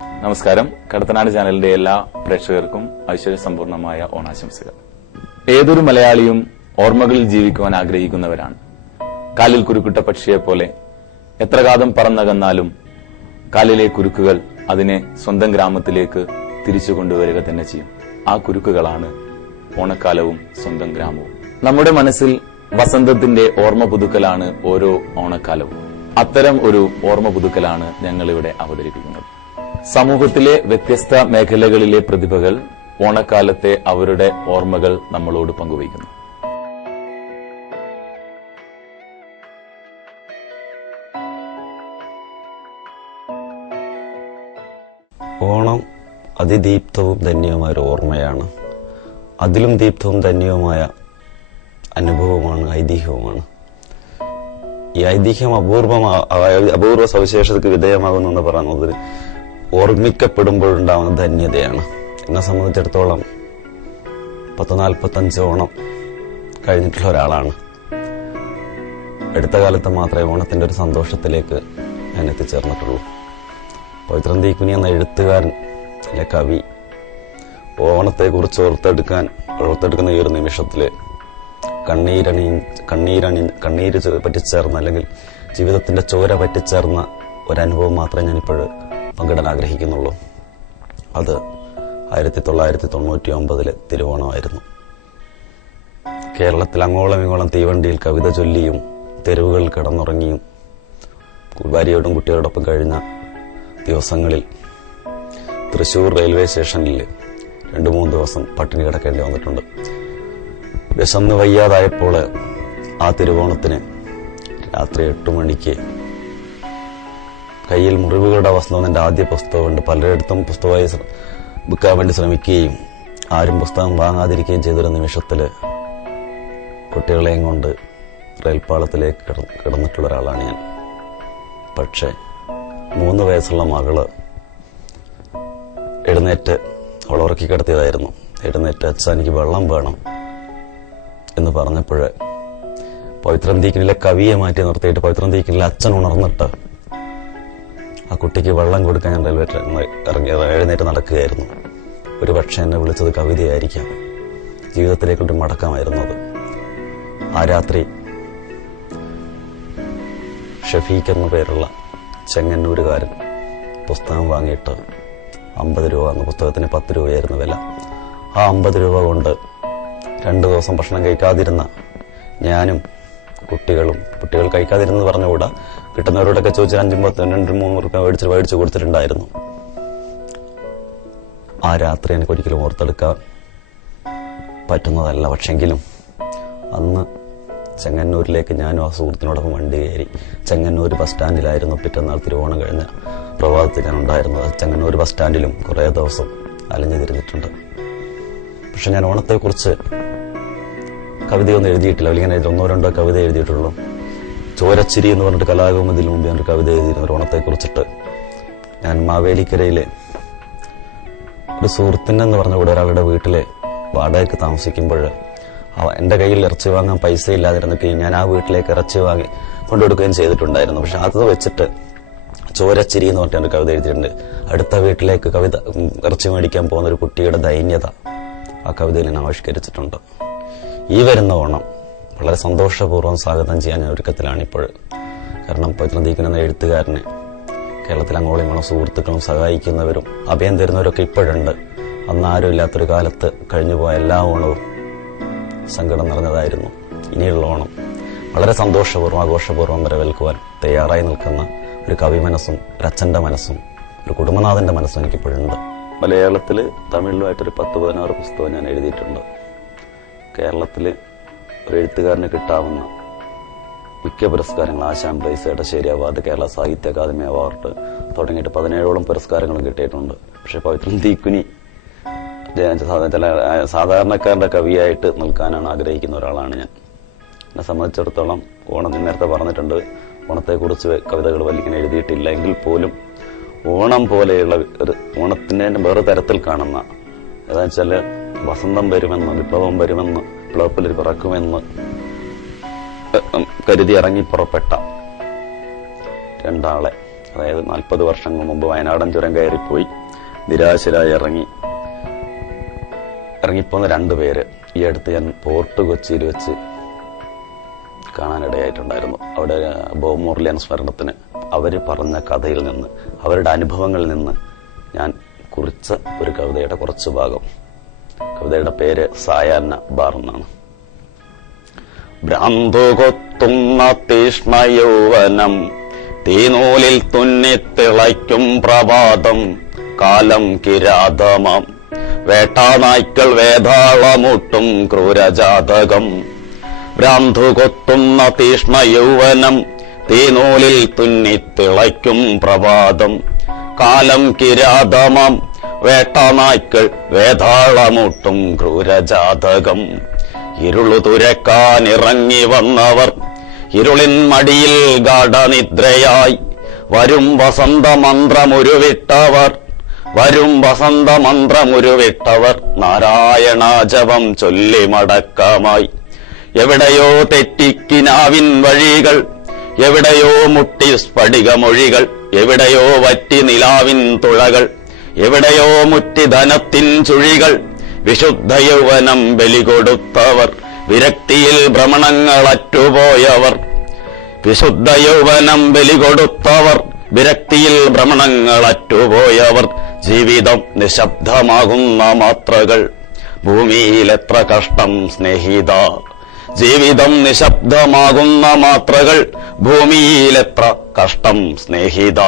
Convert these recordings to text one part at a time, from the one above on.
നമസ്കാരം. കടത്തനാട് ചാനലിന്റെ എല്ലാ പ്രേക്ഷകർക്കും ഐശ്വര്യസമ്പൂർണമായ ഓണാശംസകൾ. ഏതൊരു മലയാളിയും ഓർമ്മകളിൽ ജീവിക്കുവാൻ ആഗ്രഹിക്കുന്നവരാണ്. കാലിൽ കുരുക്കിട്ട പക്ഷിയെപ്പോലെ എത്ര കാലം പറന്നകന്നാലും കാലിലെ കുരുക്കുകൾ അതിനെ സ്വന്തം ഗ്രാമത്തിലേക്ക് തിരിച്ചു കൊണ്ടുവരിക തന്നെ ചെയ്യും. ആ കുരുക്കുകളാണ് ഓണക്കാലവും സ്വന്തം ഗ്രാമവും. നമ്മുടെ മനസ്സിൽ വസന്തത്തിന്റെ ഓർമ്മ പുതുക്കലാണ് ഓരോ ഓണക്കാലവും. അത്തരം ഒരു ഓർമ്മ പുതുക്കലാണ് ഞങ്ങളിവിടെ അവതരിപ്പിക്കുന്നത്. സമൂഹത്തിലെ വ്യത്യസ്ത മേഖലകളിലെ പ്രതിഭകൾ ഓണക്കാലത്തെ അവരുടെ ഓർമ്മകൾ നമ്മളോട് പങ്കുവയ്ക്കുന്നു. ഓണം അതിദീപ്തവും ധന്യവുമായ ഒരു ഓർമ്മയാണ്. അതിലും ദീപ്തവും ധന്യവുമായ അനുഭവമാണ്, ഐതിഹ്യവുമാണ്. ഈ ഐതിഹ്യം അപൂർവ സവിശേഷതയ്ക്ക് വിധേയമാകുന്നെന്ന് പറയുന്നത് ഓർമ്മിക്കപ്പെടുമ്പോഴുണ്ടാവുന്ന ധന്യതയാണ്. എന്നെ സംബന്ധിച്ചിടത്തോളം 40-45 ഓണം കഴിഞ്ഞിട്ടുള്ള ഒരാളാണ്. അടുത്ത കാലത്ത് മാത്രമേ ഓണത്തിന്റെ ഒരു സന്തോഷത്തിലേക്ക് ഞാൻ എത്തിച്ചേർന്നിട്ടുള്ളൂ. പവിത്രൻ തീക്കുനി എന്ന എഴുത്തുകാരൻ, അല്ലെ കവി, ഓണത്തെക്കുറിച്ച് ഓർത്തെടുക്കുന്ന ഈ ഒരു നിമിഷത്തില് കണ്ണീര് പറ്റിച്ചേർന്ന, അല്ലെങ്കിൽ ജീവിതത്തിന്റെ ചോര പറ്റിച്ചേർന്ന ഒരനുഭവം മാത്രമേ ഞാനിപ്പോൾ പങ്കിടാൻ ആഗ്രഹിക്കുന്നുള്ളൂ. അത് 1999 തിരുവോണമായിരുന്നു. കേരളത്തിൽ അങ്ങോളം ഇങ്ങോളം തീവണ്ടിയിൽ കവിത ചൊല്ലിയും തെരുവുകളിൽ കിടന്നുറങ്ങിയും ഭാര്യയോടും കുട്ടികളോടൊപ്പം കഴിഞ്ഞ ദിവസങ്ങളിൽ തൃശൂർ റെയിൽവേ സ്റ്റേഷനിൽ 2-3 ദിവസം പട്ടിണി കിടക്കേണ്ടി വന്നിട്ടുണ്ട്. വിശന്ന് വയ്യാതായപ്പോൾ ആ തിരുവോണത്തിന് രാത്രി 8 മണിക്ക് കയ്യിൽ മുറിവുകളുടെ അവസ്ഥ എന്റെ ആദ്യ പുസ്തകമുണ്ട്. പലയിടത്തും പുസ്തകമായി വിൽക്കാൻ വേണ്ടി ശ്രമിക്കുകയും ആരും പുസ്തകം വാങ്ങാതിരിക്കുകയും ചെയ്തൊരു നിമിഷത്തില് കുട്ടികളെയും കൊണ്ട് റെയിൽപ്പാളത്തിലേക്ക് കിടന്നിട്ടുള്ള ഒരാളാണ് ഞാൻ. പക്ഷെ 3 വയസ്സുള്ള മകള് എഴുന്നേറ്റ്, അവൾ ഉറക്കി കിടത്തിയതായിരുന്നു, എഴുന്നേറ്റ് അച്ഛാ എനിക്ക് വെള്ളം വേണം എന്ന് പറഞ്ഞപ്പോഴ് പവിത്രൻ തീക്കിനിലെ കവിയെ മാറ്റി നിർത്തിയിട്ട് പവിത്രൻ തീക്കിനിലെ അച്ഛൻ ഉണർന്നിട്ട് ആ കുട്ടിക്ക് വെള്ളം കൊടുക്കാൻ ഞാൻ റെയിൽവേ എഴുന്നേറ്റ് നടക്കുകയായിരുന്നു. ഒരു പക്ഷെ എന്നെ വിളിച്ചത് കവിതയായിരിക്കാം. ജീവിതത്തിലേക്കൊരു മടക്കമായിരുന്നു അത്. ആ രാത്രി ഷഫീഖ് എന്ന പേരുള്ള ചെങ്ങന്നൂരുകാരൻ പുസ്തകം വാങ്ങിയിട്ട് 50 രൂപ എന്ന പുസ്തകത്തിന് 10 രൂപയായിരുന്നു വില. ആ 50 രൂപ കൊണ്ട് 2 ദിവസം ഭക്ഷണം കഴിക്കാതിരുന്ന ഞാനും കുട്ടികൾ കഴിക്കാതിരുന്നെന്ന് പറഞ്ഞുകൂടാ, കിട്ടുന്നവരോടൊക്കെ ചോദിച്ച് 5-10-2-3 രൂപ മേടിച്ചു കൊടുത്തിട്ടുണ്ടായിരുന്നു. ആ രാത്രി എനിക്ക് ഒരിക്കലും ഓർത്തെടുക്കാൻ പറ്റുന്നതല്ല. പക്ഷെങ്കിലും അന്ന് ചെങ്ങന്നൂരിലേക്ക് ഞാനും ആ സുഹൃത്തിനോടൊപ്പം വണ്ടി കയറി. ചെങ്ങന്നൂർ ബസ് സ്റ്റാൻഡിലായിരുന്നു പിറ്റന്നാൾ തിരുവോണം കഴിഞ്ഞ പ്രഭാതത്തിൽ ഞാൻ ഉണ്ടായിരുന്നത്. ചെങ്ങന്നൂർ ബസ് സ്റ്റാൻഡിലും കുറേ ദിവസം അലഞ്ഞു തിരിഞ്ഞിട്ടുണ്ട്. പക്ഷെ ഞാൻ ഓണത്തെക്കുറിച്ച് കവിതയൊന്നും എഴുതിയിട്ടില്ല. ഇങ്ങനെ 1-2 കവിത എഴുതിയിട്ടുള്ളൂ. ചോരച്ചിരി എന്ന് പറഞ്ഞിട്ട് കലാകൗമുദിയിൽ മുമ്പ് ഞാനൊരു കവിത എഴുതിയിരുന്നു ഓണത്തെക്കുറിച്ചിട്ട്. ഞാൻ മാവേലിക്കരയിലെ ഒരു സുഹൃത്തിനെന്ന് പറഞ്ഞ കൂടെ ഒരാളുടെ വീട്ടിലെ വാടകയ്ക്ക് താമസിക്കുമ്പോൾ എന്റെ കയ്യിൽ ഇറച്ചി വാങ്ങാൻ പൈസ ഇല്ലാതിരുന്നിട്ട് ഞാൻ ആ വീട്ടിലേക്ക് ഇറച്ചി വാങ്ങി കൊണ്ടുകൊടുക്കുകയും ചെയ്തിട്ടുണ്ടായിരുന്നു. പക്ഷെ അത് വെച്ചിട്ട് ചോരച്ചിരി എന്ന് പറഞ്ഞൊരു കവിത എഴുതിയിട്ടുണ്ട്. അടുത്ത വീട്ടിലേക്ക് ഇറച്ചി മേടിക്കാൻ പോകുന്ന ഒരു കുട്ടിയുടെ ദൈന്യത ആ കവിതയിൽ ഞാൻ ആവിഷ്കരിച്ചിട്ടുണ്ട്. ഈ വരുന്ന ഓണം വളരെ സന്തോഷപൂർവ്വം സ്വാഗതം ചെയ്യാൻ ഞാൻ ഒരുക്കത്തിലാണിപ്പോൾ. കാരണം പവിത്രൻ തീക്കുനി എന്ന എഴുത്തുകാരനെ കേരളത്തിൽ അങ്ങോളം ഇങ്ങോളം സുഹൃത്തുക്കളും സഹായിക്കുന്നവരും അഭയം തരുന്നവരൊക്കെ ഇപ്പോഴുണ്ട്. അന്ന് ആരും ഇല്ലാത്തൊരു കാലത്ത് കഴിഞ്ഞുപോയ എല്ലാ ഓണവും സങ്കടം നിറഞ്ഞതായിരുന്നു. ഇനിയുള്ള ഓണം വളരെ സന്തോഷപൂർവ്വം ആഘോഷപൂർവ്വം വരവേൽക്കുവാൻ തയ്യാറായി നിൽക്കുന്ന ഒരു കവി മനസ്സും ഒരു അച്ഛന്റെ മനസ്സും ഒരു കുടുംബനാഥന്റെ മനസ്സും എനിക്കിപ്പോഴുണ്ട്. മലയാളത്തിൽ തമിഴിലുമായിട്ടൊരു 10-16 പുസ്തകം ഞാൻ എഴുതിയിട്ടുണ്ട്. കേരളത്തിൽ ഒരു എഴുത്തുകാരന് കിട്ടാവുന്ന മിക്ക പുരസ്കാരങ്ങൾ, ആശാൻ പ്രൈസ്, എടശ്ശേരി അവാർഡ്, കേരള സാഹിത്യ അക്കാദമി അവാർഡ് തുടങ്ങിയിട്ട് 17ഓളം പുരസ്കാരങ്ങളും കിട്ടിയിട്ടുണ്ട്. പക്ഷെ പവിത്രൻ തീക്കുനി സാധാരണക്കാരന്റെ കവിയായിട്ട് നിൽക്കാനാണ് ആഗ്രഹിക്കുന്ന ഒരാളാണ് ഞാൻ. എന്നെ സംബന്ധിച്ചിടത്തോളം ഓണത്തിന് നേരത്തെ പറഞ്ഞിട്ടുണ്ട്, ഓണത്തെക്കുറിച്ച് കവിതകൾ വലിങ്ങനെ എഴുതിയിട്ടില്ല എങ്കിൽ പോലും ഓണം പോലെയുള്ള ഒരു ഓണത്തിന്റെ വേറെ തരത്തിൽ കാണുന്ന, ഏതാണെന്ന് വെച്ചാല് വസന്തം വരുമെന്ന്, വിപ്ലവം വരുമെന്ന്, വിപ്ലവത്തിൽ പിറക്കുമെന്ന് കരുതി ഇറങ്ങി പുറപ്പെട്ട 2 ആളെ അതായത് 40 വർഷങ്ങൾ മുമ്പ് വയനാടൻ ചുരം കയറിപ്പോയി നിരാശരായി ഇറങ്ങിപ്പോന്ന 2 പേര് ഈ അടുത്ത് ഞാൻ ഫോർട്ട് കൊച്ചിയിൽ വെച്ച് കാണാനിടയായിട്ടുണ്ടായിരുന്നു. അവിടെ ബോബ് മോർലി അനുസ്മരണത്തിന് അവർ പറഞ്ഞ കഥയിൽ നിന്ന്, അവരുടെ അനുഭവങ്ങളിൽ നിന്ന് ഞാൻ കുറിച്ച ഒരു കവിതയുടെ കുറച്ച് ഭാഗം. കവിതയുടെ പേര് സായാഹ്ന ബാർ എന്നാണ്. ഭ്രാന്തുകൊത്തുന്ന തീഷ്ണയൗവനം, തീനൂലിൽ തുന്നിത്തിളയ്ക്കും പ്രഭാതം, കാലം കിരാതമാം വേട്ടാനായ്ക്കൾ വേതാളമുട്ടും ക്രൂരജാതകം. ഭ്രാന്തുകൊത്തുന്ന തീഷ്ണയൗവനം, തീനൂലിൽ തുന്നിത്തിളയ്ക്കും പ്രഭാതം, കാലം കിരാതമാം വേട്ടാനായ്ക്കൾ വേതാളമുട്ടും ക്രൂരജാതകം. ഇരുളു തുരക്കാനിറങ്ങി വന്നവർ ഇരുളിൻ മടിയിൽ ഗാഢനിദ്രയായി, വരും വസന്തമന്ത്രമുരുവിട്ടവർ നാരായണാജപം ചൊല്ലി മടക്കമായി. എവിടെയോ തെറ്റിക്കിനാവിൻ വഴികൾ, എവിടെയോ മുട്ടി സ്ഫടികമൊഴികൾ, എവിടെയോ വറ്റി നിലാവിൻ തുഴകൾ, എവിടെയോ മുറ്റി ധനത്തിൻ ചുഴികൾ. വിശുദ്ധ യൗവനം ബലികൊടുത്തവർ, വിരക്തിയിൽ ഭ്രമണങ്ങളറ്റുപോയവർ. വിശുദ്ധ യൗവനം ബലികൊടുത്തവർ, വിരക്തിയിൽ ഭ്രമണങ്ങളറ്റുപോയവർ. ജീവിതം നിശബ്ദമാകുന്ന മാത്രകൾ, ഭൂമിയിലെത്ര കഷ്ടം സ്നേഹിത. ജീവിതം നിശബ്ദമാകുന്ന മാത്രകൾ, ഭൂമിയിലെത്ര കഷ്ടം സ്നേഹിത.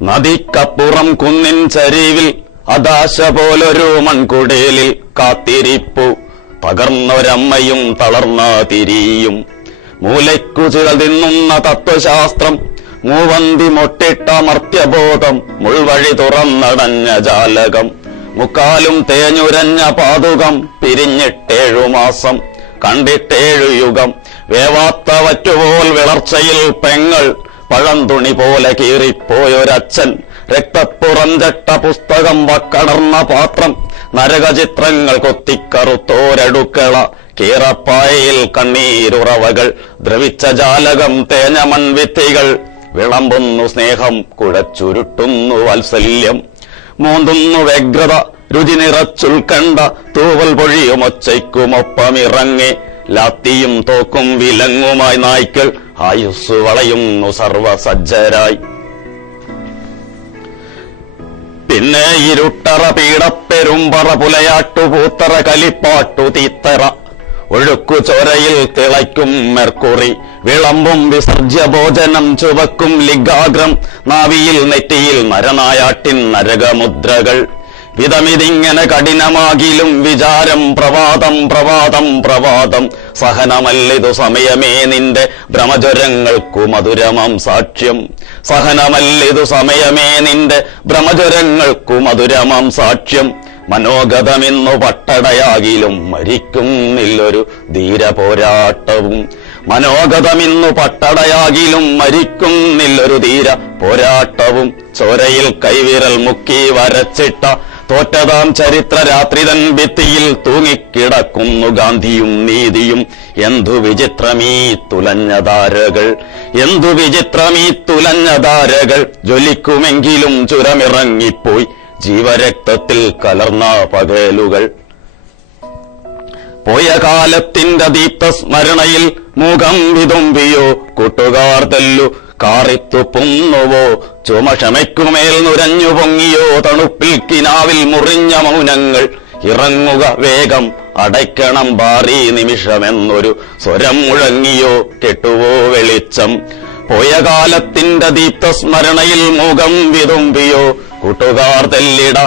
നദിക്കപ്പുറം കുന്നിൻ ചരിവിൽ അദാശ പോലൊരു മൺകുടേലിൽ കാത്തിരിപ്പു, തകർന്നൊരമ്മയും തളർന്ന തിരിയും. മൂലയ്ക്കു ചിറൽ തിന്നുന്ന തത്വശാസ്ത്രം, മൂവന്തി മൊട്ടിട്ട മർത്യബോധം, മുൾവഴി തുറന്നടഞ്ഞ ജാലകം. മുക്കാലും തേഞ്ഞുരഞ്ഞ പാതുകം, പിരിഞ്ഞിട്ടേഴു മാസം കണ്ടിട്ടേഴു യുഗം. വേവാത്ത വറ്റുപോൽ വിളർച്ചയിൽ പെങ്ങൾ, പഴന്തുണി പോലെ കീറിപ്പോയൊരച്ഛൻ. രക്തപ്പുറഞ്ചട്ട പുസ്തകം വക്കടർന്ന പാത്രം, നരകചിത്രങ്ങൾ കൊത്തിക്കറുത്തോരടുക്കള. കീറപ്പായയിൽ കണ്ണീരുറവകൾ, ദ്രവിച്ച ജാലകം തേഞ്ഞ മൺവിത്തികൾ. വിളമ്പുന്നു സ്നേഹം, കുഴച്ചുരുട്ടുന്നു വാത്സല്യം. മൂന്നുന്നു വ്യഗ്രത, രുചി നിറച്ചുൽക്കണ്ട. തൂവൽ പൊഴിയുമൊച്ചയ്ക്കുമൊപ്പമിറങ്ങി, ലാത്തിയും തോക്കും വിലങ്ങുമായി നായ്ക്കൾ. ആയുസ്സു വളയുന്നു സർവസജ്ജരായി. പിന്നെ ഇരുട്ടറ പീടപ്പെരുമ്പറ, പുലയാട്ടുപൂത്തറ കലിപ്പാട്ടു തീത്തറ. ഒഴുക്കു ചോരയിൽ തിളയ്ക്കും മെർക്കുറി, വിളമ്പും വിസർജ്യ ഭോജനം ചുവക്കും ലിഗാഗ്രം. നാവിയിൽ നെറ്റിയിൽ നരനായാട്ടിൻ നരകമുദ്രകൾ. വിധമിതിങ്ങനെ കഠിനമാകിലും വിചാരം പ്രവാദം പ്രവാദം പ്രവാദം. സഹനമല്ലിതു സമയമേ നിന്റെ ഭ്രമജ്വരങ്ങൾക്കു മധുരമാം സാക്ഷ്യം. സഹനമല്ലിതു സമയമേ നിന്റെ ഭ്രമജ്വരങ്ങൾക്കു മധുരമാം സാക്ഷ്യം. മനോഗതമെന്നു പട്ടടയാകിലും മരിക്കുന്നില്ലൊരു ധീരപോരാട്ടവും. മനോഗതമെന്നു പട്ടടയാകിലും മരിക്കുന്നില്ലൊരു ധീര പോരാട്ടവും. ചോരയിൽ കൈവിരൽ മുക്കി വരച്ചിട്ട തോറ്റതാം ചരിത്ര രാത്രിതൻ ഭിത്തിയിൽ തൂങ്ങിക്കിടക്കുന്നു ഗാന്ധിയും നീതിയും. എന്തു വിചിത്രമീ തുലഞ്ഞ ധാരകൾ, എന്തു വിചിത്രമീ തുലഞ്ഞ ധാരകൾ. ജ്വലിക്കുമെങ്കിലും ചുരമിറങ്ങിപ്പോയി ജീവരക്തത്തിൽ കലർന്ന പകലുകൾ. പോയ കാലത്തിന്റെ ദീപ്തസ്മരണയിൽ മുഖം വിതുമ്പിയോ കൂട്ടുകാർ തെല്ലു കാറിത്തുപ്പുന്നുവോ. ചുമക്ഷമയ്ക്കുമേൽ നുരഞ്ഞു പൊങ്ങിയോ തണുപ്പിൽ കിനാവിൽ മുറിഞ്ഞ മൗനങ്ങൾ. ഇറങ്ങുക വേഗം അടയ്ക്കണം ബാറി നിമിഷമെന്നൊരു സ്വരം മുഴങ്ങിയോ കെട്ടുവോ വെളിച്ചം. പോയ കാലത്തിന്റെ ദീപ്തസ്മരണയിൽ മുഖം വിതുമ്പിയോ കൂട്ടുകാർ തെല്ലിട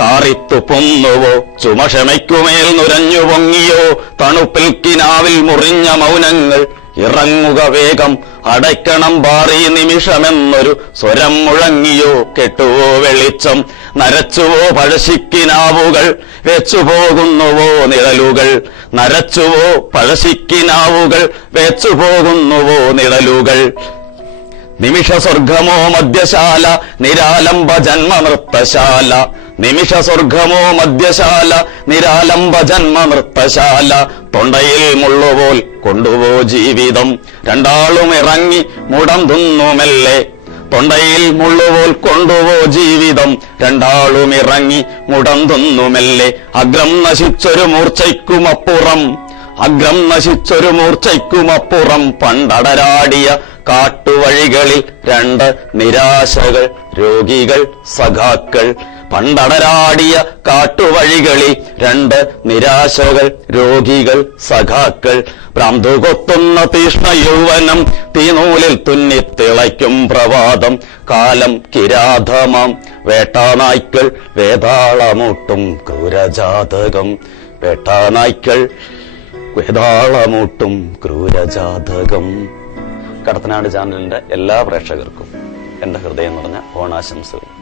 കാറിത്തുപ്പുന്നുവോ. ചുമക്ഷമയ്ക്കുമേൽ നുരഞ്ഞു പൊങ്ങിയോ തണുപ്പിൽ കിനാവിൽ മുറിഞ്ഞ മൗനങ്ങൾ. ഇറങ്ങുക വേഗം അടയ്ക്കണം ബാറി നിമിഷമെന്നൊരു സ്വരം മുഴങ്ങിയോ കെട്ടുവോ വെളിച്ചം. നരച്ചുവോ പഴശിക്കിനാവുകൾ, വെച്ചുപോകുന്നുവോ നിഴലുകൾ. നരച്ചുവോ പഴശിക്കിനാവുകൾ, വെച്ചുപോകുന്നുവോ നിഴലുകൾ. നിമിഷ സ്വർഗമോ മദ്യശാല, നിരാലംബ ജന്മനൃത്തശാല. നിമിഷ സ്വർഗമോ മദ്യശാല, നിരാലംബ ജന്മനൃത്തശാല. തൊണ്ടയിൽ മുള്ളുപോൽ കൊണ്ടുപോ ജീവിതം. രണ്ടാളും ഇറങ്ങി മുടന്തുന്നു മെല്ലെ. തൊണ്ടയിൽ മുള്ളുപോൽ കൊണ്ടുപോ ജീവിതം. രണ്ടാളും ഇറങ്ങി മുടന്തുന്നു മെല്ലെ. അഗ്രം നശിച്ചൊരു മൂർച്ചയ്ക്കുമപ്പുറം, അഗ്രം നശിച്ചൊരു മൂർച്ചയ്ക്കുമപ്പുറം പണ്ടടരാടിയ കാട്ടുവഴികളിൽ രണ്ട് നിരാശകൾ രോഗികൾ സഖാക്കൾ. പണ്ടടരാടിയ കാട്ടുവഴികളിൽ രണ്ട് നിരാശകൾ രോഗികൾ സഖാക്കൾ. ഭ്രാന്തുകൊത്തുന്ന തീഷ്ണ യൗവനം തീനൂലിൽ തുന്നിത്തിളയ്ക്കും പ്രഭാതം. കാലം കിരാതമാം വേട്ടാനായ്ക്കൾ വേതാളമൂട്ടും ക്രൂരജാതകം. വേട്ടാനായ്ക്കൾ വേതാളമൂട്ടും ക്രൂരജാതകം. കടത്തനാട് ചാനലിന്റെ എല്ലാ പ്രേക്ഷകർക്കും എന്റെ ഹൃദയം നിറഞ്ഞ ഓണാശംസകൾ.